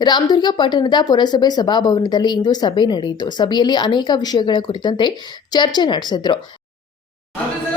ರಾಮದುರ್ಗ ಪಟ್ಟಣದ ಪುರಸಭೆ ಸಭಾಭವನದಲ್ಲಿ ಇಂದು ಸಭೆ ನಡೆಯಿತು. ಸಭೆಯಲ್ಲಿ ಅನೇಕ ವಿಷಯಗಳ ಕುರಿತಂತೆ ಚರ್ಚೆ ನಡೆಸಿದ್ರು. ಅದ್ರ ಸಲ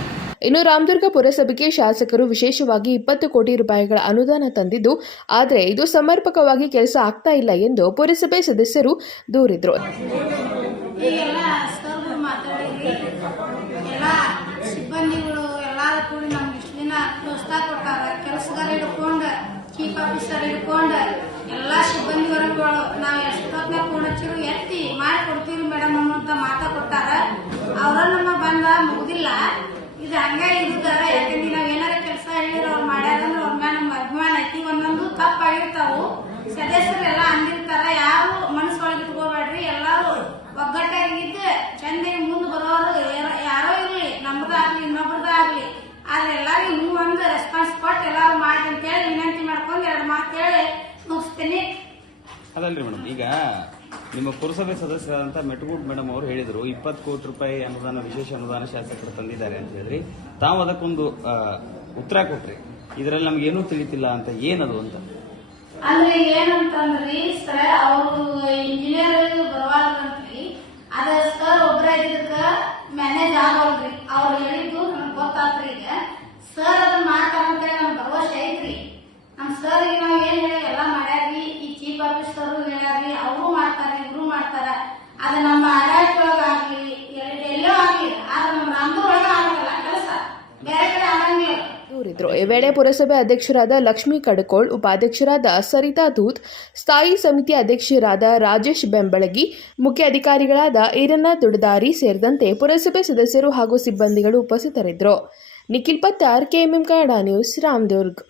ಇನ್ನು ರಾಮದುರ್ಗ ಪುರಸಭೆಗೆ ಶಾಸಕರು ವಿಶೇಷವಾಗಿ ಇಪ್ಪತ್ತು ಕೋಟಿ ರೂಪಾಯಿಗಳ ಅನುದಾನ ತಂದಿದ್ದು, ಆದರೆ ಇದು ಸಮರ್ಪಕವಾಗಿ ಕೆಲಸ ಆಗ್ತಾ ಇಲ್ಲ ಎಂದು ಪುರಸಭೆ ಸದಸ್ಯರು ದೂರಿದ್ರು. ಎತ್ತಿ ಮಾಡಿ ಕೊಡ್ತೀವಿ ಮೇಡಮ್ ಅನ್ನುವಂತ ಮಾತಾ ಕೊಟ್ಟಾರ. ಅವ್ರ ನಮ್ಮ ಬಂದ ಮುಗುದಿಲ್ಲ. ಇದು ಹಂಗ ಇರ್ತಾರ. ಯಾಕಂದ್ರೆ ನಾವ್ ಏನಾರ ಕೆಲಸ ಹೇಳಿದ್ರೆ ಅವ್ರು ಮಾಡ್ಯಾರಂದ್ರ ಅವ್ರ ಮ್ಯಾಲ ನಮ್ ಅಭಿಮಾನ ಐತಿ. ಒಂದೊಂದು ತಪ್ಪಾಗಿರ್ತಾವು. ಸದಸ್ಯರೆಲ್ಲ ಅಂದಿರ್ತಾರ. ಯಾರು ಮನಸ್ಸೊಳಗೆ ಇಟ್ಕೋಬೇಡ್ರಿ. ಎಲ್ಲಾರು ಒಗ್ಗಟ್ಟಾಗಿದ್ದು ಚಂದಾಗಿ ಮುಂದೆ ಬರೋರು ಯಾರ- ಯಾರೋ ಇರ್ಲಿ. ನಮ್ದಾಗ್ಲಿ ಇನ್ನೊಬ್ರದಾಗ್ಲಿ ಆದ್ರೆ ಎಲ್ಲಾರಿಗೂ ನೀವು ಒಂದು ರೆಸ್ಪಾನ್ಸ್ ಕೊಟ್ಟು ಎಲ್ಲಾರು ಮಾಡಿ ಅಂತೇಳಿ ವಿನಂತಿ ಮಾಡ್ಕೊಂಡು ಎರಡು ಮಾತು ಹೇಳಿ ಮುಗಿಸ್ತೀನಿ. ಅದಲ್ರಿ ಮೇಡಮ್. ಈಗ ನಿಮ್ಮ ಪುರಸಭೆ ಸದಸ್ಯರಾದಂಥ ಮೆಟಗೂಡ್ ಮೇಡಮ್ ಅವರು ಹೇಳಿದರು, ಇಪ್ಪತ್ತು ಕೋಟಿ ರೂಪಾಯಿ ಅನುದಾನ, ವಿಶೇಷ ಅನುದಾನ ಶಾಸಕರು ತಂದಿದ್ದಾರೆ ಅಂತ ಹೇಳಿದ್ರಿ. ತಾವು ಅದಕ್ಕೊಂದು ಉತ್ತರ ಕೊಟ್ರಿ. ಇದರಲ್ಲಿ ನಮ್ಗೆ ಏನೂ ತಿಳಿತಿಲ್ಲ ಅಂತ, ಏನದು ಅಂತ? ಅಂದ್ರೆ ಏನಂತಂದ್ರಿ ಸರ್ ಅವರು ಇಂಜಿನಿಯರ್ ಬರವಾಲ್ರಿ ಅದ ಸರ್ ಒಬ್ರ ಇದಕ್ಕ ಮ್ಯಾನೇಜ್ ಆಗಲ್ರಿ ಅವ್ರು ಹೇಳಿದ್ದು ನಮ್ಗೆ ಗೊತ್ತಾತ್ರಿ ಈಗ ಸರ್ ಅದನ್ನ ಮಾಡ್ತಾರಂತ ನಮ್ಗೆ ಭರವಸೆ ಐತ್ರಿ ನಮ್ ಸರ್ ಈಗ ನಾವ್ ಏನ್ ಹೇಳಿ ಎಲ್ಲ ಮಾಡ್ಯಾರ್ರಿ ಈ ಚೀಫ್ ಆಫೀಸರ್ ಹೇಳ್ಯಾರ್ರಿ ಅವರು ಮಾಡ್ತಾರ ಇವ್ರು ಮಾಡ್ತಾರ ಅದ ನಮ್ಮ ಆಡಳಿತ ಒಳಗ ಆಗ್ಲಿ ಎಲ್- ಎಲ್ಲೋ ಆಗ್ಲಿ ಆದ್ರೆ ನಮ್ಮ ರಾಮದೂರ್ ಒಳಗ ಆಗಲ್ಲ ಕೆಲಸ ಬೇರೆ ಕಡೆ ಆಗಂಗಿಲ್ಲ ದೂರಿದ್ರು ಈ ವೇಳೆ ಪುರಸಭೆ ಅಧ್ಯಕ್ಷರಾದ ಲಕ್ಷ್ಮೀ ಕಡಕೋಳ್, ಉಪಾಧ್ಯಕ್ಷರಾದ ಸರಿತಾ ದೂತ್, ಸ್ಥಾಯಿ ಸಮಿತಿ ಅಧ್ಯಕ್ಷರಾದ ರಾಜೇಶ್ ಬೆಂಬಳಗಿ, ಮುಖ್ಯ ಅಧಿಕಾರಿಗಳಾದ ಈರಣ್ಣ ದುಡದಾರಿ ಸೇರಿದಂತೆ ಪುರಸಭೆ ಸದಸ್ಯರು ಹಾಗೂ ಸಿಬ್ಬಂದಿಗಳು ಉಪಸ್ಥಿತರಿದ್ದರು. Nikhil Pattar, KMM Kannada news, Ramdurg.